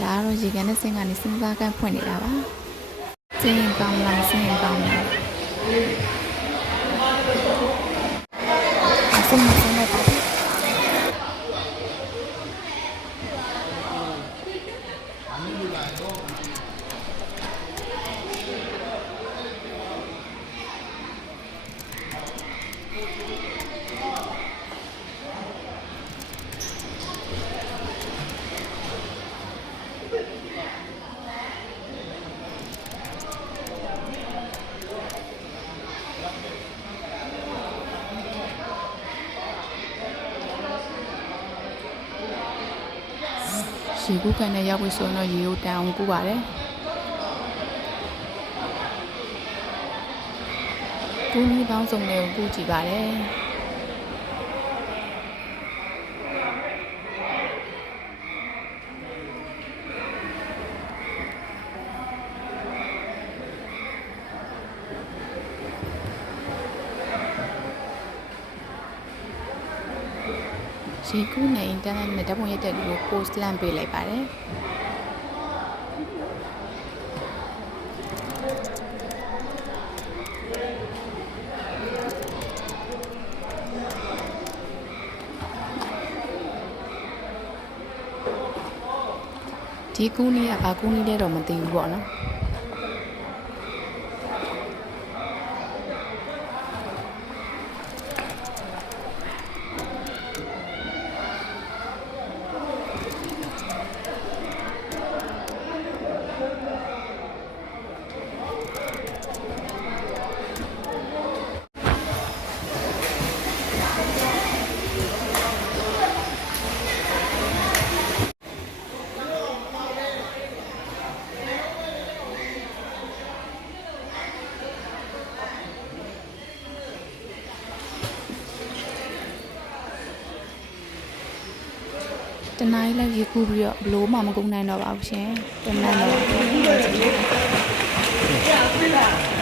ဒါကတော့ရေကန်နဲ့ဆင်းကနေစဉ်းစားကန်းဖွင့်နေတာပါဆင်းရင်ကောင်းလားဆင်းရင်ကောင်းလားဆင်းလိုက်ပါရေကူးကန်နဲ့ရောက်ပြီဆိုတော့ရေကိုတန်အောင်ကူးပါတယ်ကူးနည်းပေါင်းစုံတွေကိုကူးကြည့်ပါတယ်ရေကူးနဲ့အင်တာနက်နဲ့ဓာတ်ပုံရိုက်တဲ့လူကို post လန့်ပေးလိုက်ပါတယ်ဒီကူးနည်းကဘာကူးနည်းလဲတော့မသိဘူးပေါ့နော်တနင်္လာရေကူးပြီးတော့ဘလို့မှမကုန်နိုင်တော့ပါဘူးရှင်တနင်္လာတော့